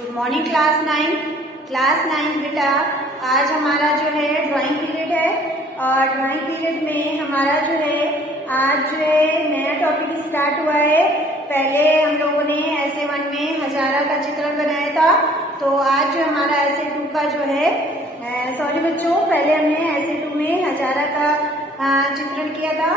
Good morning class nine बेटा। आज हमारा जो है ड्राइंग पीरियड है और ड्राइंग पीरियड में हमारा जो है आज जो है नया टॉपिक स्टार्ट हुआ है। पहले हम लोगों ने ऐसे 1 में हजारा का चित्रण बनाया था, तो आज जो हमारा ऐसे 2 का जो है सॉरी बच्चों, पहले हमने ऐसे 2 में हजारा का चित्रण किया था।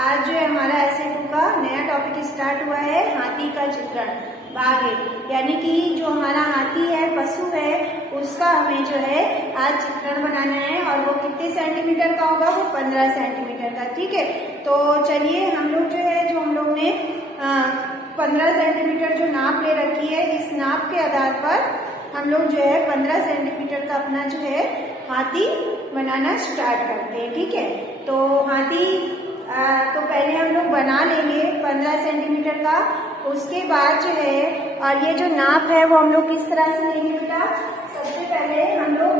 आज जो है हमारा ऐसे 2 का नया टॉपिक स्टार्ट हुआ है, हाथी का चित्रण भाग 1, यानी कि जो हमारा हाथी है, पशु है, उसका हमें जो है आज चित्रण बनाना है और वो कितने सेंटीमीटर का होगा? वो 15 सेंटीमीटर का। ठीक है, तो चलिए हम लोग जो है हम लोग ने 15 सेंटीमीटर जो नाप ले रखी है, इस नाप के आधार पर हम लोग जो है 15 सेंटीमीटर का अपना जो है हाथी बनाना स्टार्ट करते हैं। ठीक है, तो हाथी तो पहले हम लोग बना लेंगे 15 सेंटीमीटर का। उसके बाद जो है और ये जो नाप है वो हम लोग किस तरह से लेंगे बेटा? सबसे पहले हम लोग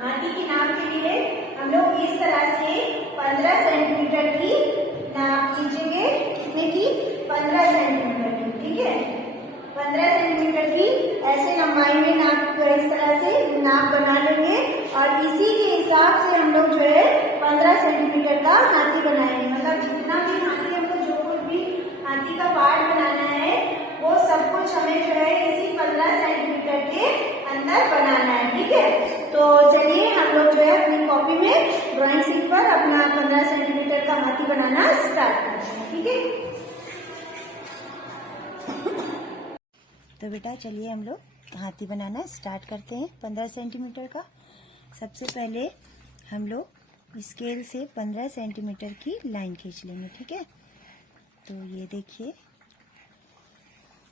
हाथी की नाप के लिए हम लोग इस तरह से 15 सेंटीमीटर की नाप कीजिएंगे। कितने की? 15 सेंटीमीटर की। ठीक है, 15 सेंटीमीटर की ऐसे लंबाई में नाप इस तरह से नाप बना लेंगे और इसी के हिसाब से हम लोग जो है 15 सेंटीमीटर का हाथी बनाएंगे। मतलब जितना भी हाथी हमको जो कुछ भी हाथी का पार्ट बनाना है वो सब कुछ हमें जो है इसी 15 सेंटीमीटर के अंदर बनाना है। ठीक है, तो चलिए हम लोग जो है अपनी कॉपी में ड्राइंग शीट पर अपना 15 सेंटीमीटर का हाथी बनाना स्टार्ट करते हैं। ठीक है, तो बेटा चलिए हम लोग हाथी बनाना स्टार्ट करते हैं 15 सेंटीमीटर का। सबसे पहले हम लोग स्केल से 15 सेंटीमीटर की लाइन खींच लेंगे। ठीक है, तो ये देखिए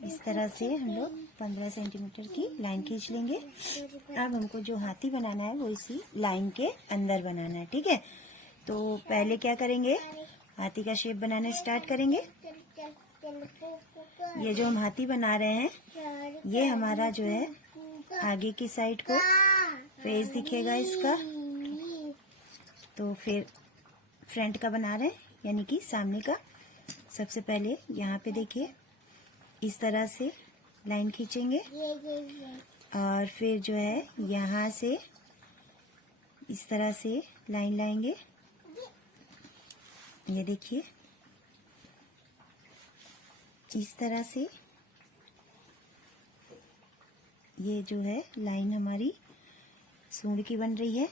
इस तरह से हम लोग 15 सेंटीमीटर की लाइन खींच लेंगे। अब हमको जो हाथी बनाना है वो इसी लाइन के अंदर बनाना है। ठीक है, तो पहले क्या करेंगे? हाथी का शेप बनाना स्टार्ट करेंगे। ये जो हम हाथी बना रहे हैं ये हमारा जो है आगे की साइड को फेस दिखेगा इसका, तो फिर फ्रंट का बना रहे हैं यानी कि सामने का। सबसे पहले यहाँ पे देखिए इस तरह से लाइन खींचेंगे और फिर जो है यहाँ से इस तरह से लाइन लाएंगे। ये देखिए इस तरह से ये जो है लाइन हमारी सूंड की बन रही है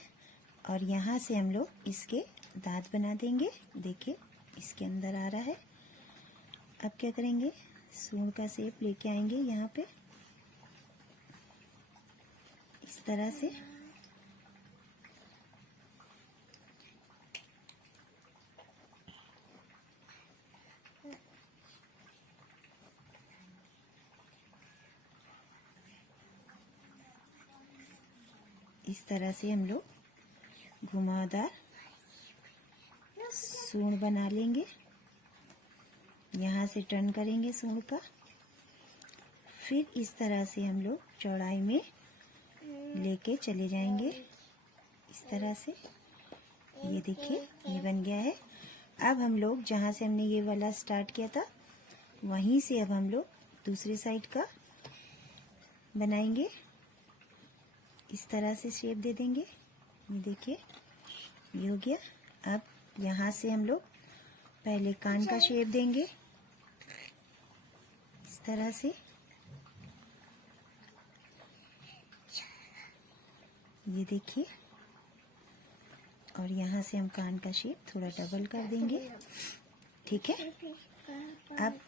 और यहाँ से हम लोग इसके दांत बना देंगे। देखिए इसके अंदर आ रहा है। अब क्या करेंगे? सूंड का शेप लेके आएंगे यहाँ पे इस तरह से। इस तरह से हम लोग घुमावदार सूंड बना लेंगे। यहाँ से टर्न करेंगे सूंड का, फिर इस तरह से हम लोग चौड़ाई में लेके चले जाएंगे इस तरह से। ये देखिए ये बन गया है। अब हम लोग जहाँ से हमने ये वाला स्टार्ट किया था वहीं से अब हम लोग दूसरी साइड का बनाएंगे। इस तरह से शेप दे देंगे। ये देखिए ये हो गया। अब यहाँ से हम लोग पहले कान का शेप देंगे इस तरह से। ये देखिए, और यहाँ से हम कान का शेप थोड़ा डबल कर देंगे। ठीक है, अब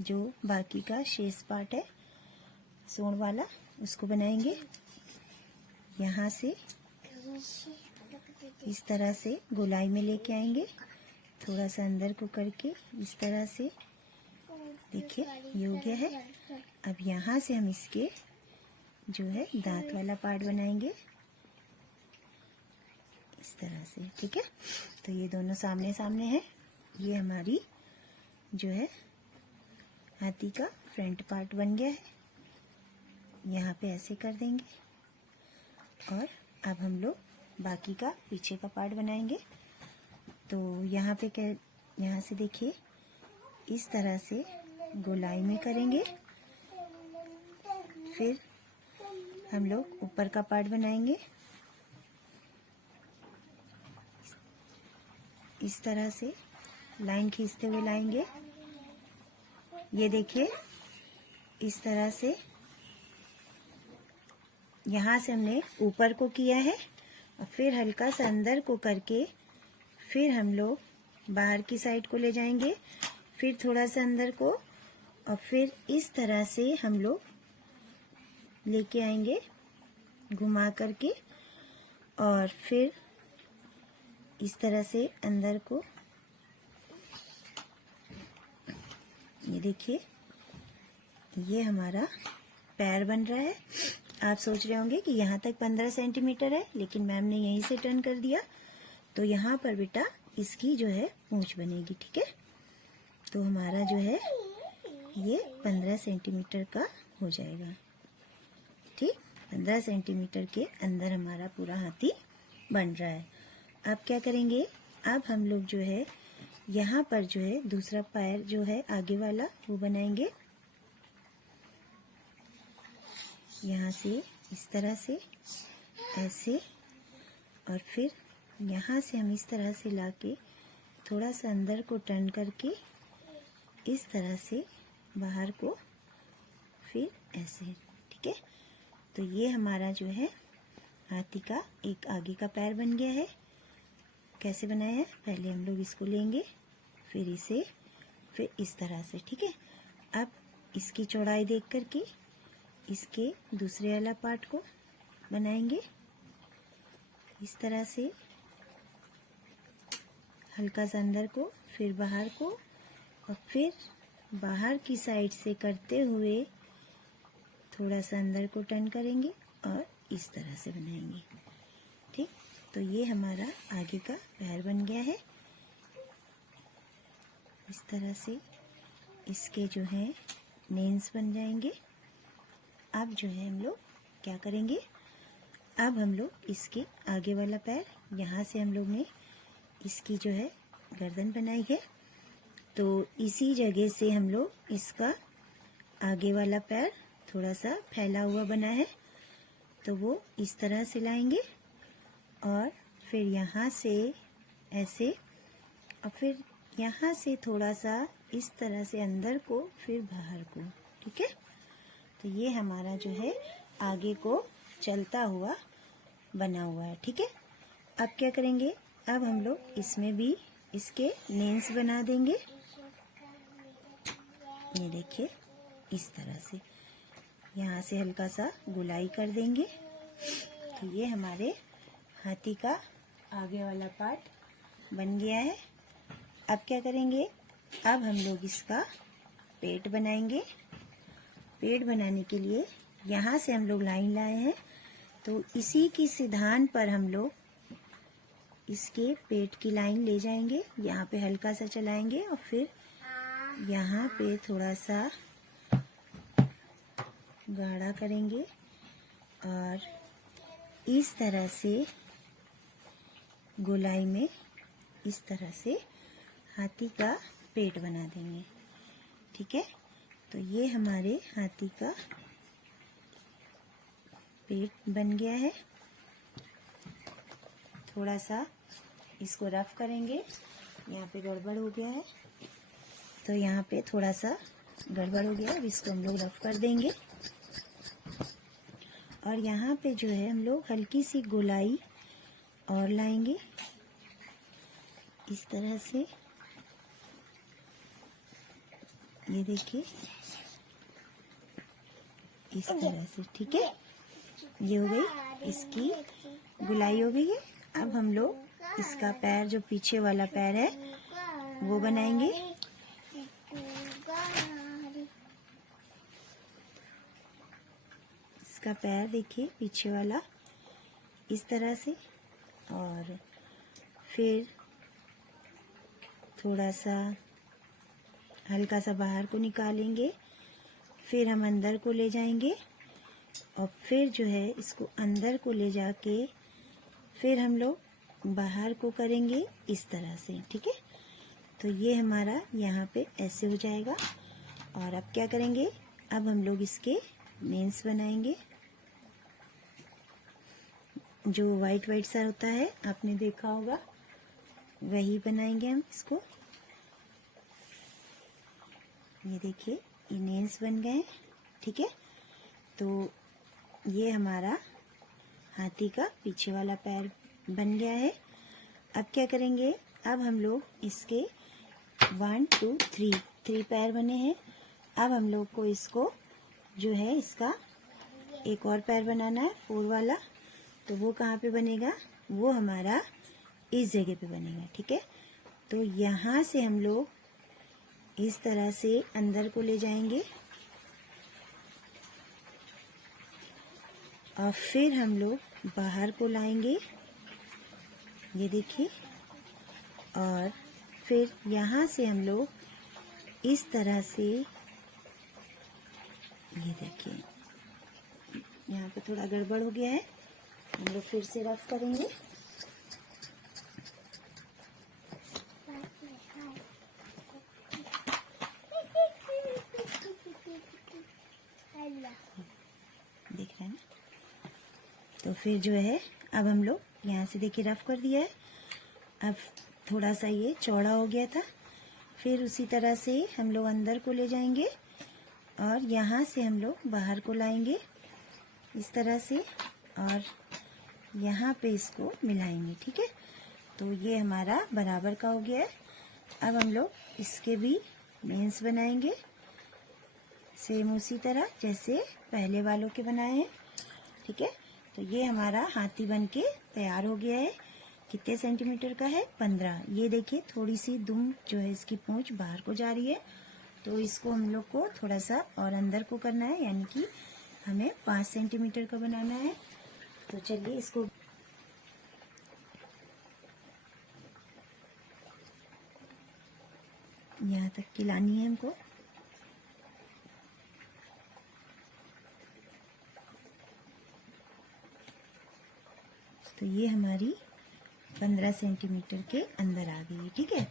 जो बाकी का शेष पार्ट है सूंड वाला उसको बनाएंगे। यहाँ से इस तरह से गोलाई में लेके आएंगे, थोड़ा सा अंदर को करके इस तरह से। देखिए ये हो गया है। अब यहाँ से हम इसके जो है दांत वाला पार्ट बनाएंगे इस तरह से। ठीक है, तो ये दोनों सामने सामने है। ये हमारी जो है हाथी का फ्रंट पार्ट बन गया है। यहाँ पे ऐसे कर देंगे और अब हम लोग बाकी का पीछे का पार्ट बनाएंगे। तो यहाँ पे क्या, यहाँ से देखिए इस तरह से गोलाई में करेंगे, फिर हम लोग ऊपर का पार्ट बनाएंगे इस तरह से, लाइन खींचते हुए लाएंगे। ये देखिए इस तरह से यहाँ से हमने ऊपर को किया है और फिर हल्का सा अंदर को करके फिर हम लोग बाहर की साइड को ले जाएंगे, फिर थोड़ा सा अंदर को और फिर इस तरह से हम लोग लेके आएंगे घुमा करके और फिर इस तरह से अंदर को। ये देखिए ये हमारा पैर बन रहा है। आप सोच रहे होंगे कि यहाँ तक 15 सेंटीमीटर है, लेकिन मैम ने यहीं से टर्न कर दिया, तो यहाँ पर बेटा इसकी जो है पूंछ बनेगी। ठीक है, तो हमारा जो है ये 15 सेंटीमीटर का हो जाएगा। ठीक, 15 सेंटीमीटर के अंदर हमारा पूरा हाथी बन रहा है। अब क्या करेंगे, अब हम लोग जो है यहाँ पर जो है दूसरा पैर जो है आगे वाला वो बनाएंगे। यहाँ से इस तरह से ऐसे और फिर यहाँ से हम इस तरह से लाके थोड़ा सा अंदर को टर्न करके इस तरह से बाहर को फिर ऐसे। ठीक है, तो ये हमारा जो है हाथी का एक आगे का पैर बन गया है। कैसे बनाया है, पहले हम लोग इसको लेंगे, फिर इसे, फिर इस तरह से। ठीक है, अब इसकी चौड़ाई देख करके इसके दूसरे वाला पार्ट को बनाएंगे इस तरह से, हल्का सा अंदर को फिर बाहर को और फिर बाहर की साइड से करते हुए थोड़ा सा अंदर को टर्न करेंगे और इस तरह से बनाएंगे। ठीक, तो ये हमारा आगे का पैर बन गया है। इस तरह से इसके जो है नेल्स बन जाएंगे। अब जो है हम लोग क्या करेंगे, अब हम लोग इसके आगे वाला पैर, यहाँ से हम लोग ने इसकी जो है गर्दन बनाई है, तो इसी जगह से हम लोग इसका आगे वाला पैर थोड़ा सा फैला हुआ बना है, तो वो इस तरह से लाएंगे और फिर यहाँ से ऐसे और फिर यहाँ से थोड़ा सा इस तरह से अंदर को फिर बाहर को। ठीक है, तो ये हमारा जो है आगे को चलता हुआ बना हुआ है। ठीक है, अब क्या करेंगे, अब हम लोग इसमें भी इसके नेल्स बना देंगे। ये देखिए इस तरह से यहाँ से हल्का सा गोलाई कर देंगे, तो ये हमारे हाथी का आगे वाला पार्ट बन गया है। अब क्या करेंगे, अब हम लोग इसका पेट बनाएंगे। पेट बनाने के लिए यहाँ से हम लोग लाइन लाए हैं, तो इसी की सिधान पर हम लोग इसके पेट की लाइन ले जाएंगे, यहाँ पे हल्का सा चलाएंगे और फिर यहाँ पे थोड़ा सा गाढ़ा करेंगे और इस तरह से गोलाई में इस तरह से हाथी का पेट बना देंगे। ठीक है, तो ये हमारे हाथी का पेट बन गया है। थोड़ा सा इसको रफ करेंगे, यहाँ पे गड़बड़ हो गया है, तो यहाँ पे थोड़ा सा गड़बड़ हो गया है, अब इसको हम लोग रफ कर देंगे और यहाँ पे जो है हम लोग हल्की सी गोलाई और लाएंगे इस तरह से। ये देखिए इस तरह से। ठीक है, ये हो गई इसकी गोलाई हो गई है। अब हम लोग इसका पैर, जो पीछे वाला पैर है, वो बनाएंगे। इसका पैर देखिए पीछे वाला इस तरह से और फिर थोड़ा सा हल्का सा बाहर को निकालेंगे, फिर हम अंदर को ले जाएंगे और फिर जो है इसको अंदर को ले जाके फिर हम लोग बाहर को करेंगे इस तरह से। ठीक है, तो ये हमारा यहाँ पे ऐसे हो जाएगा। और अब क्या करेंगे, अब हम लोग इसके नेल्स बनाएंगे। जो वाइट वाइट सा होता है आपने देखा होगा, वही बनाएंगे हम इसको। ये देखिए, ये नेल्स बन गए। ठीक है, तो ये हमारा हाथी का पीछे वाला पैर बन गया है। अब क्या करेंगे, अब हम लोग इसके 1 2 3 पैर बने हैं। अब हम लोग को इसको जो है इसका एक और पैर बनाना है 4 वाला। तो वो कहाँ पे बनेगा, वो हमारा इस जगह पे बनेगा। ठीक है, तो यहाँ से हम लोग इस तरह से अंदर को ले जाएंगे और फिर हम लोग बाहर को लाएंगे। ये देखिए, और फिर यहाँ से हम लोग इस तरह से, ये देखिए यहाँ पे थोड़ा गड़बड़ हो गया है, हम लोग फिर से रफ करेंगे। देख रहे हैं ना, तो फिर जो है अब हम लोग यहाँ से देखिए रफ कर दिया है। अब थोड़ा सा ये चौड़ा हो गया था, फिर उसी तरह से हम लोग अंदर को ले जाएंगे और यहाँ से हम लोग बाहर को लाएंगे इस तरह से, और यहाँ पे इसको मिलाएंगे। ठीक है, तो ये हमारा बराबर का हो गया है। अब हम लोग इसके भी नेल्स बनाएंगे सेम उसी तरह जैसे पहले वालों के बनाए हैं। ठीक है, तो ये हमारा हाथी बन के तैयार हो गया है। कितने सेंटीमीटर का है, 15। ये देखिए थोड़ी सी दुम जो है इसकी पूंछ बाहर को जा रही है, तो इसको हम लोग को थोड़ा सा और अंदर को करना है, यानी कि हमें 5 सेंटीमीटर का बनाना है। तो चलिए इसको यहाँ तक की लानी है हमको। तो ये हमारी 15 सेंटीमीटर के अंदर आ गई है। ठीक है,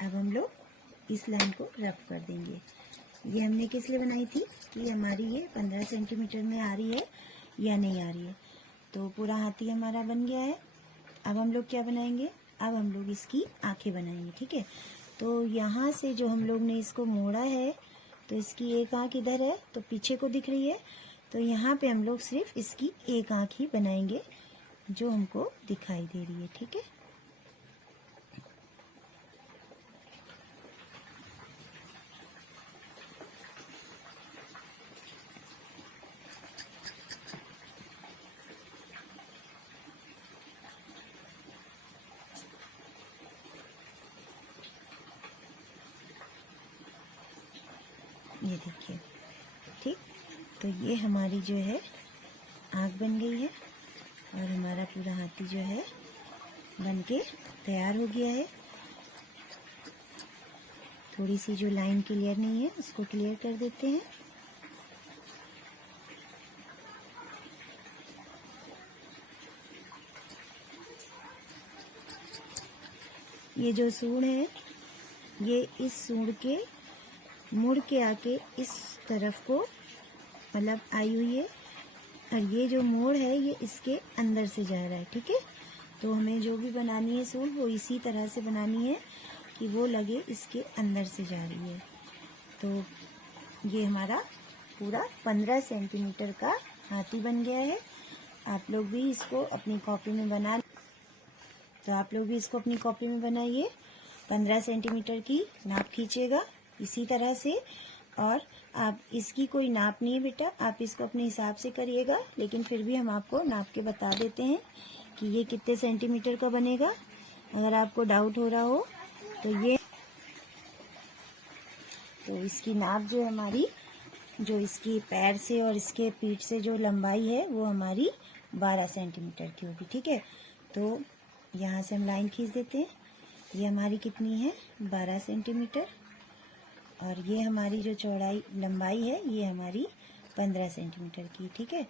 अब हम लोग इस लाइन को रफ कर देंगे। ये हमने किस लिए बनाई थी कि हमारी ये 15 सेंटीमीटर में आ रही है या नहीं आ रही है। तो पूरा हाथी हमारा बन गया है। अब हम लोग क्या बनाएंगे, अब हम लोग इसकी आंखें बनाएंगे। ठीक है, तो यहाँ से जो हम लोग ने इसको मोड़ा है, तो इसकी एक आंख इधर है तो पीछे को दिख रही है, तो यहाँ पे हम लोग सिर्फ इसकी एक आंख ही बनाएंगे जो हमको दिखाई दे रही है। ठीक है, ये देखिए। ठीक, तो ये हमारी जो है आँख बन गई है और हमारा पूरा हाथी जो है बन के तैयार हो गया है। थोड़ी सी जो लाइन क्लियर नहीं है उसको क्लियर कर देते हैं। ये जो सूंड है, ये इस सूंड के मुड़ के आके इस तरफ को मतलब आई हुई है, और ये जो मोड़ है ये इसके अंदर से जा रहा है। ठीक है, तो हमें जो भी बनानी है सूंड वो इसी तरह से बनानी है कि वो लगे इसके अंदर से जा रही है। तो ये हमारा पूरा 15 सेंटीमीटर का हाथी बन गया है। आप लोग भी इसको अपनी कॉपी में बनाइए। 15 सेंटीमीटर की नाप खींचिएगा इसी तरह से, और आप इसकी कोई नाप नहीं है बेटा, आप इसको अपने हिसाब से करिएगा, लेकिन फिर भी हम आपको नाप के बता देते हैं कि ये कितने सेंटीमीटर का बनेगा। अगर आपको डाउट हो रहा हो तो इसकी नाप जो हमारी, जो इसकी पैर से और इसके पीठ से जो लंबाई है वो हमारी 12 सेंटीमीटर की होगी। ठीक है, तो यहाँ से हम लाइन खींच देते हैं। ये हमारी कितनी है, 12 सेंटीमीटर, और ये हमारी जो लंबाई है ये हमारी 15 सेंटीमीटर की। ठीक है,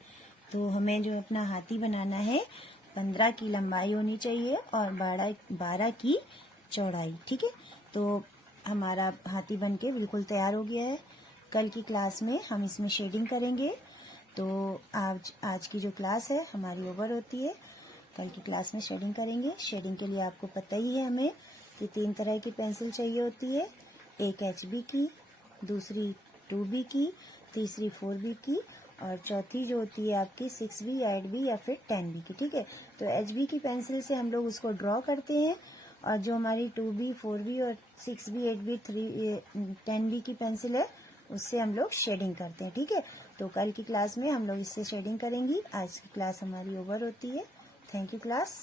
तो हमें जो अपना हाथी बनाना है 15 की लंबाई होनी चाहिए और 12 की चौड़ाई। ठीक है, तो हमारा हाथी बनके बिल्कुल तैयार हो गया है। कल की क्लास में हम इसमें शेडिंग करेंगे, तो आज की जो क्लास है हमारी ओवर होती है। कल की क्लास में शेडिंग करेंगे। शेडिंग के लिए आपको पता ही है हमें कि 3 तरह की पेंसिल चाहिए होती है, एक HB की, दूसरी 2B की, तीसरी 4B की और चौथी जो होती है आपकी 6B, 8B या फिर 10B की। ठीक है, तो HB की पेंसिल से हम लोग उसको ड्रॉ करते हैं और जो हमारी 2B, 4B और 6B, 8B, 10B की पेंसिल है उससे हम लोग शेडिंग करते हैं। ठीक है, तो कल की क्लास में हम लोग इससे शेडिंग करेंगी। आज की क्लास हमारी ओवर होती है। Thank you class.